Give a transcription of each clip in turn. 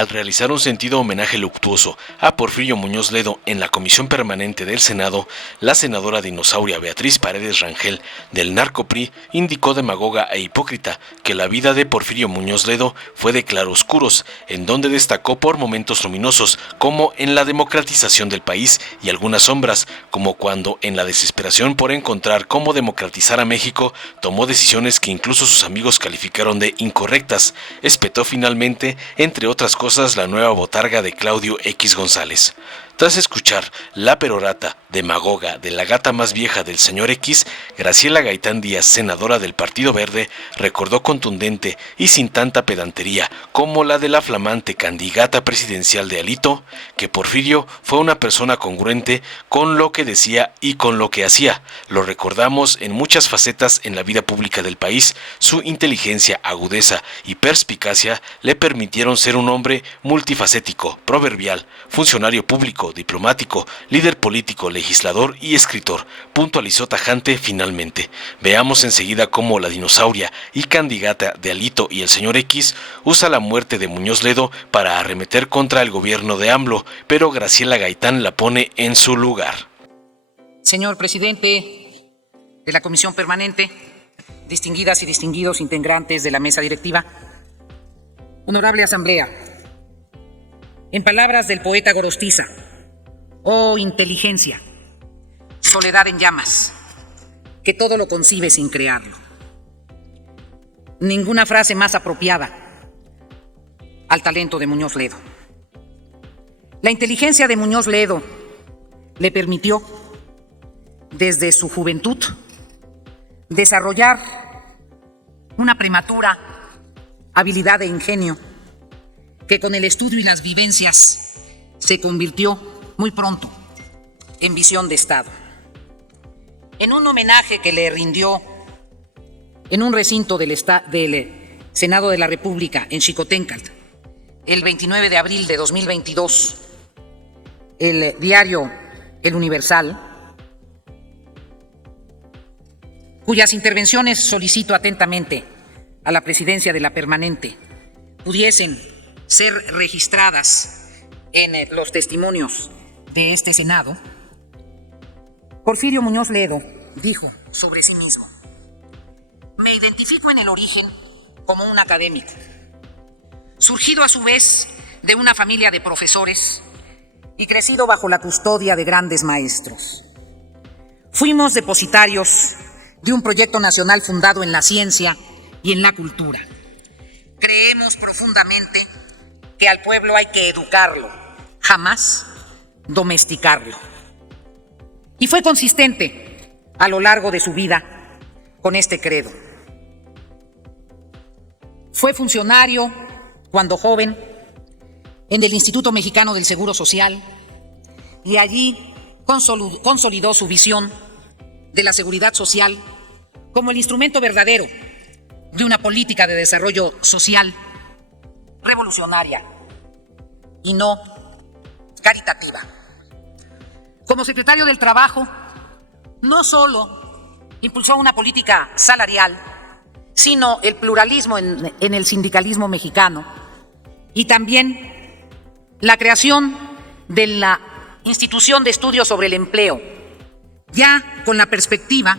al realizar un sentido homenaje luctuoso a Porfirio Muñoz Ledo en la Comisión Permanente del Senado, la senadora dinosauria Beatriz Paredes Rangel del Narco-PRI indicó demagoga e hipócrita que la vida de Porfirio Muñoz Ledo fue de claroscuros, en donde destacó por momentos luminosos, como en la democratización del país, y algunas sombras, como cuando en la desesperación por encontrar cómo democratizar a México, tomó decisiones que incluso sus amigos calificaron de incorrectas. Espetó finalmente, entre otras cosas, la nueva botarga de Claudio X González. Tras escuchar la perorata demagoga de la gata más vieja del señor X, Graciela Gaitán Díaz, senadora del Partido Verde, recordó contundente y sin tanta pedantería como la de la flamante candidata presidencial de Alito, que Porfirio fue una persona congruente con lo que decía y con lo que hacía. Lo recordamos en muchas facetas en la vida pública del país. Su inteligencia, agudeza y perspicacia le permitieron ser un hombre multifacético, proverbial, funcionario público, diplomático, líder político, legislador y escritor, puntualizó tajante finalmente. Veamos enseguida cómo la dinosauria y candidata de Alito y el señor X usa la muerte de Muñoz Ledo para arremeter contra el gobierno de AMLO, pero Graciela Gaitán la pone en su lugar. Señor presidente de la Comisión Permanente, distinguidas y distinguidos integrantes de la mesa directiva, honorable asamblea, en palabras del poeta Gorostiza: oh inteligencia, soledad en llamas, que todo lo concibe sin crearlo. Ninguna frase más apropiada al talento de Muñoz Ledo. La inteligencia de Muñoz Ledo le permitió, desde su juventud, desarrollar una prematura habilidad e ingenio que con el estudio y las vivencias se convirtió muy pronto en visión de Estado. En un homenaje que le rindió en un recinto del Senado de la República en Xicoténcatl el 29 de abril de 2022, el diario El Universal, cuyas intervenciones solicito atentamente a la presidencia de la Permanente pudiesen ser registradas en los testimonios de este Senado, Porfirio Muñoz Ledo dijo sobre sí mismo: me identifico en el origen como un académico, surgido a su vez de una familia de profesores y crecido bajo la custodia de grandes maestros. Fuimos depositarios de un proyecto nacional fundado en la ciencia y en la cultura. Creemos profundamente que al pueblo hay que educarlo, jamás domesticarlo. Y fue consistente a lo largo de su vida con este credo. Fue funcionario, cuando joven, en el Instituto Mexicano del Seguro Social, y allí consolidó su visión de la seguridad social como el instrumento verdadero de una política de desarrollo social revolucionaria y no caritativa. Como secretario del Trabajo, no solo impulsó una política salarial, sino el pluralismo en el sindicalismo mexicano y también la creación de la Institución de Estudios sobre el Empleo, ya con la perspectiva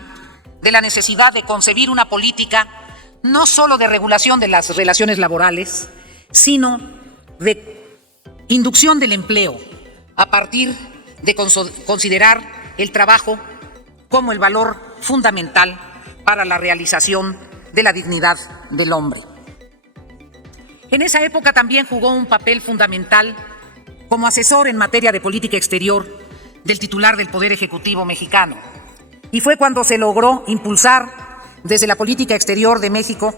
de la necesidad de concebir una política no solo de regulación de las relaciones laborales, sino de inducción del empleo a partir de considerar el trabajo como el valor fundamental para la realización de la dignidad del hombre. En esa época también jugó un papel fundamental como asesor en materia de política exterior del titular del Poder Ejecutivo mexicano. Y fue cuando se logró impulsar desde la política exterior de México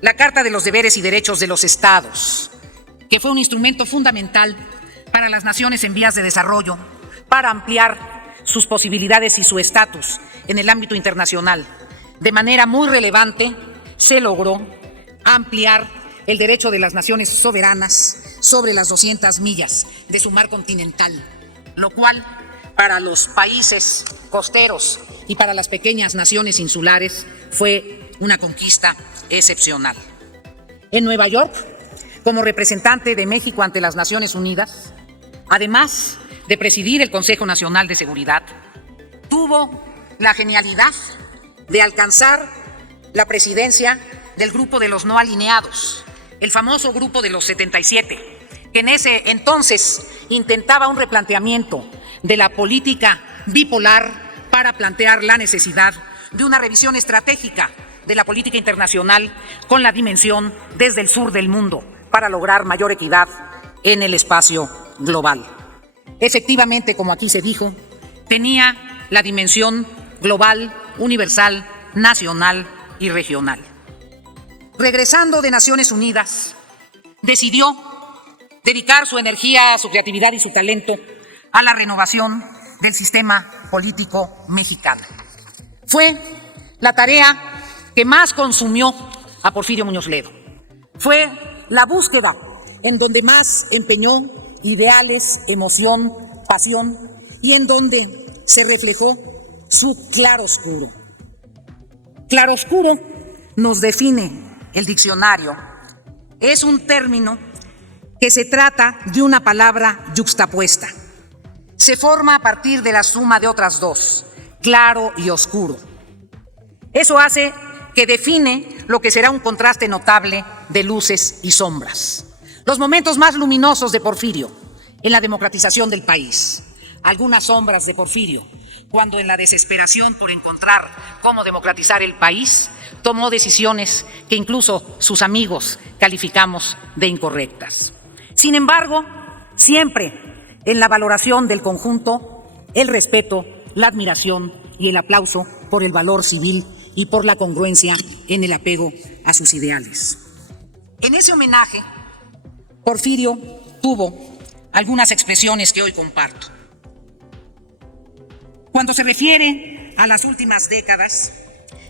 la Carta de los Deberes y Derechos de los Estados, que fue un instrumento fundamental para las naciones en vías de desarrollo, para ampliar sus posibilidades y su estatus en el ámbito internacional. De manera muy relevante, se logró ampliar el derecho de las naciones soberanas sobre las 200 millas de su mar continental, lo cual, para los países costeros y para las pequeñas naciones insulares, fue una conquista excepcional. En Nueva York como representante de México ante las Naciones Unidas, además de presidir el Consejo Nacional de Seguridad, tuvo la genialidad de alcanzar la presidencia del grupo de los no alineados, el famoso grupo de los 77, que en ese entonces intentaba un replanteamiento de la política bipolar para plantear la necesidad de una revisión estratégica de la política internacional con la dimensión desde el sur del mundo para lograr mayor equidad en el espacio global. Efectivamente, como aquí se dijo, tenía la dimensión global, universal, nacional y regional. Regresando de Naciones Unidas, decidió dedicar su energía, su creatividad y su talento a la renovación del sistema político mexicano. Fue la tarea que más consumió a Porfirio Muñoz Ledo. Fue la búsqueda en donde más empeñó ideales, emoción, pasión y en donde se reflejó su claroscuro. Claroscuro nos define el diccionario. Es un término que se trata de una palabra yuxtapuesta. Se forma a partir de la suma de otras dos, claro y oscuro. Eso hace que define lo que será un contraste notable de luces y sombras. Los momentos más luminosos de Porfirio en la democratización del país. Algunas sombras de Porfirio, cuando en la desesperación por encontrar cómo democratizar el país, tomó decisiones que incluso sus amigos calificamos de incorrectas. Sin embargo, siempre en la valoración del conjunto, el respeto, la admiración y el aplauso por el valor civil y por la congruencia en el apego a sus ideales. En ese homenaje, Porfirio tuvo algunas expresiones que hoy comparto. Cuando se refiere a las últimas décadas,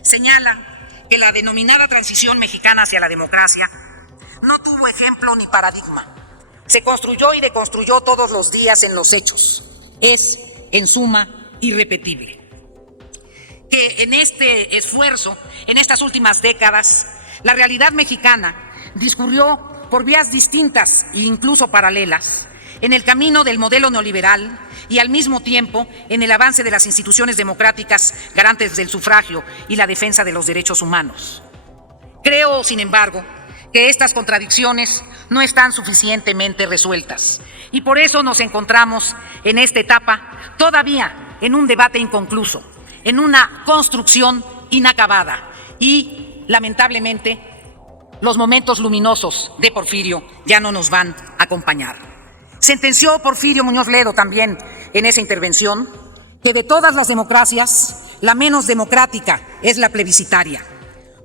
señala que la denominada transición mexicana hacia la democracia no tuvo ejemplo ni paradigma. Se construyó y deconstruyó todos los días en los hechos. Es, en suma, irrepetible. Que en este esfuerzo, en estas últimas décadas, la realidad mexicana discurrió por vías distintas e incluso paralelas en el camino del modelo neoliberal y al mismo tiempo en el avance de las instituciones democráticas garantes del sufragio y la defensa de los derechos humanos. Creo, sin embargo, que estas contradicciones no están suficientemente resueltas y por eso nos encontramos en esta etapa todavía en un debate inconcluso, en una construcción inacabada y, lamentablemente, los momentos luminosos de Porfirio ya no nos van a acompañar. Sentenció Porfirio Muñoz Ledo también en esa intervención que de todas las democracias, la menos democrática es la plebiscitaria,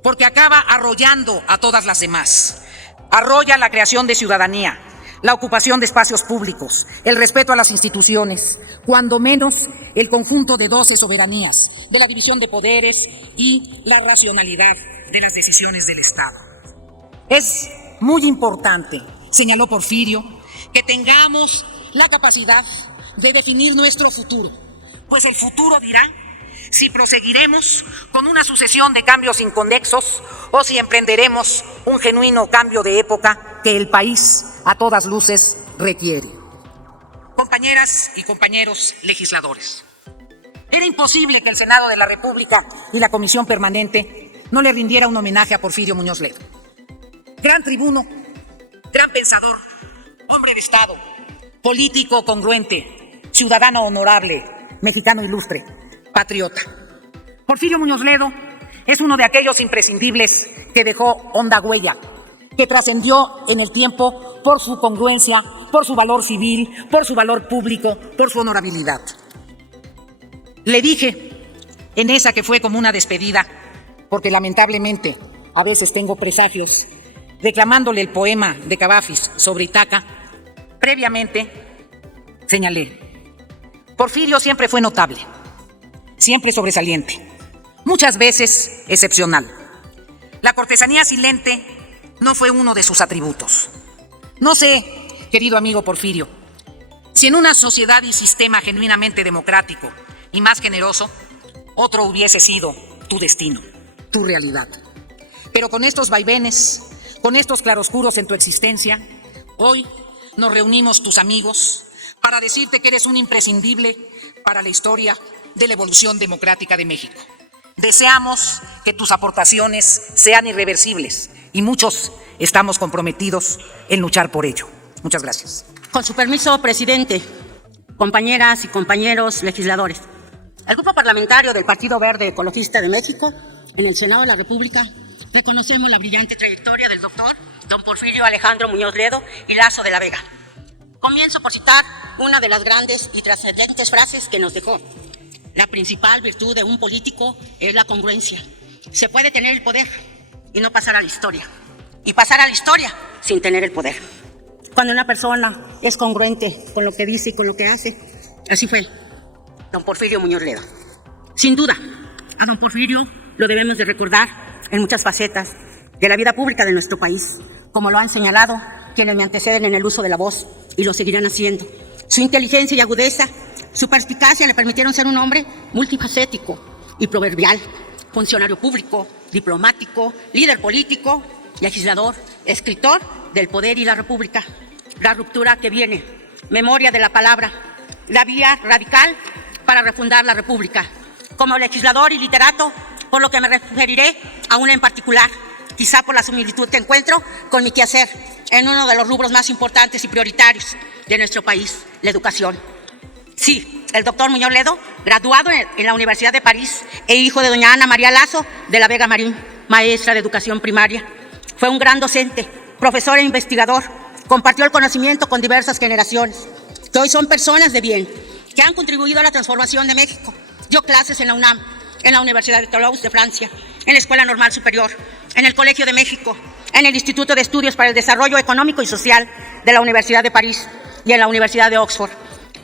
porque acaba arrollando a todas las demás. Arrolla la creación de ciudadanía, la ocupación de espacios públicos, el respeto a las instituciones, cuando menos el conjunto de 12 soberanías, de la división de poderes y la racionalidad de las decisiones del Estado. Es muy importante, señaló Porfirio, que tengamos la capacidad de definir nuestro futuro, pues el futuro dirá si proseguiremos con una sucesión de cambios inconexos o si emprenderemos un genuino cambio de época que el país, a todas luces, requiere. Compañeras y compañeros legisladores, era imposible que el Senado de la República y la Comisión Permanente no le rindiera un homenaje a Porfirio Muñoz Ledo. Gran tribuno, gran pensador, hombre de Estado, político congruente, ciudadano honorable, mexicano ilustre, patriota. Porfirio Muñoz Ledo es uno de aquellos imprescindibles que dejó honda huella, que trascendió en el tiempo por su congruencia, por su valor civil, por su valor público, por su honorabilidad. Le dije en esa que fue como una despedida, porque lamentablemente a veces tengo presagios, declamándole el poema de Cavafis sobre Itaca, previamente señalé: Porfirio siempre fue notable, siempre sobresaliente, muchas veces excepcional. La cortesanía silente no fue uno de sus atributos. No sé, querido amigo Porfirio, si en una sociedad y sistema genuinamente democrático y más generoso, otro hubiese sido tu destino, tu realidad. Pero con estos vaivenes, Con estos claroscuros en tu existencia, hoy nos reunimos tus amigos para decirte que eres un imprescindible para la historia de la evolución democrática de México. Deseamos que tus aportaciones sean irreversibles y muchos estamos comprometidos en luchar por ello. Muchas gracias. Con su permiso, presidente, compañeras y compañeros legisladores, el Grupo Parlamentario del Partido Verde Ecologista de México, en el Senado de la República, reconocemos la brillante trayectoria del doctor don Porfirio Alejandro Muñoz Ledo y Lazo de la Vega. Comienzo por citar una de las grandes y trascendentes frases que nos dejó. La principal virtud de un político es la congruencia. Se puede tener el poder y no pasar a la historia, y pasar a la historia sin tener el poder. Cuando una persona es congruente con lo que dice y con lo que hace, así fue don Porfirio Muñoz Ledo. Sin duda, a don Porfirio lo debemos de recordar en muchas facetas de la vida pública de nuestro país, como lo han señalado quienes me anteceden en el uso de la voz y lo seguirán haciendo. Su inteligencia y agudeza, su perspicacia le permitieron ser un hombre multifacético y proverbial, funcionario público, diplomático, líder político, legislador, escritor del poder y la república. La ruptura que viene, memoria de la palabra, la vía radical para refundar la república. Como legislador y literato, por lo que me referiré a una en particular, quizá por la similitud que encuentro con mi quehacer en uno de los rubros más importantes y prioritarios de nuestro país, la educación. Sí, el doctor Muñoz Ledo, graduado en la Universidad de París e hijo de doña Ana María Lazo de la Vega Marín, maestra de educación primaria. Fue un gran docente, profesor e investigador. Compartió el conocimiento con diversas generaciones, que hoy son personas de bien, que han contribuido a la transformación de México. Dio clases en la UNAM, en la Universidad de Toulouse de Francia, en la Escuela Normal Superior, en el Colegio de México, en el Instituto de Estudios para el Desarrollo Económico y Social de la Universidad de París y en la Universidad de Oxford.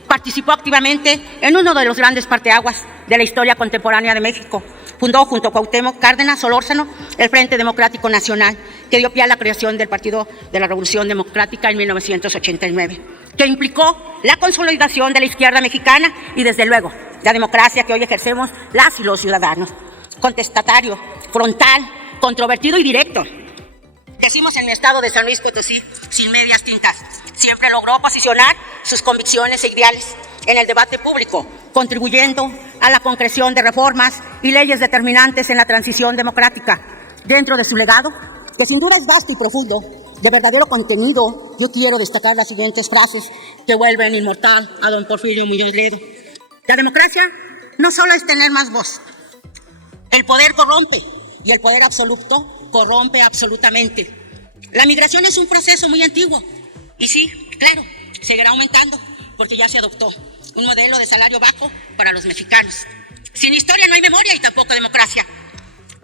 Participó activamente en uno de los grandes parteaguas de la historia contemporánea de México. Fundó junto a Cuauhtémoc Cárdenas Solórzano el Frente Democrático Nacional, que dio pie a la creación del Partido de la Revolución Democrática en 1989, que implicó la consolidación de la izquierda mexicana y, desde luego, la democracia que hoy ejercemos las y los ciudadanos. Contestatario, frontal, controvertido y directo. Decimos en mi estado de San Luis Potosí, sin medias tintas. Siempre logró posicionar sus convicciones e ideales en el debate público, contribuyendo a la concreción de reformas y leyes determinantes en la transición democrática. Dentro de su legado, que sin duda es vasto y profundo, de verdadero contenido, yo quiero destacar las siguientes frases que vuelven inmortal a don Porfirio Muñoz Ledo. La democracia no solo es tener más voz. El poder corrompe y el poder absoluto corrompe absolutamente. La migración es un proceso muy antiguo y sí, claro, seguirá aumentando porque ya se adoptó un modelo de salario bajo para los mexicanos. Sin historia no hay memoria y tampoco democracia.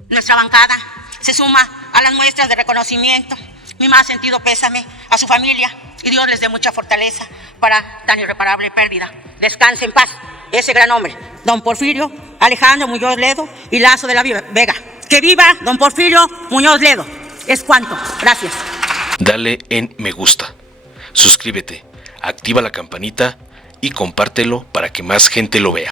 Nuestra bancada se suma a las muestras de reconocimiento. Mi más sentido pésame a su familia y Dios les dé mucha fortaleza para tan irreparable pérdida. Descanse en paz ese gran hombre, don Porfirio Alejandro Muñoz Ledo y Lazo de la Vega. ¡Que viva don Porfirio Muñoz Ledo! Es cuanto. Gracias. Dale en me gusta, suscríbete, activa la campanita y compártelo para que más gente lo vea.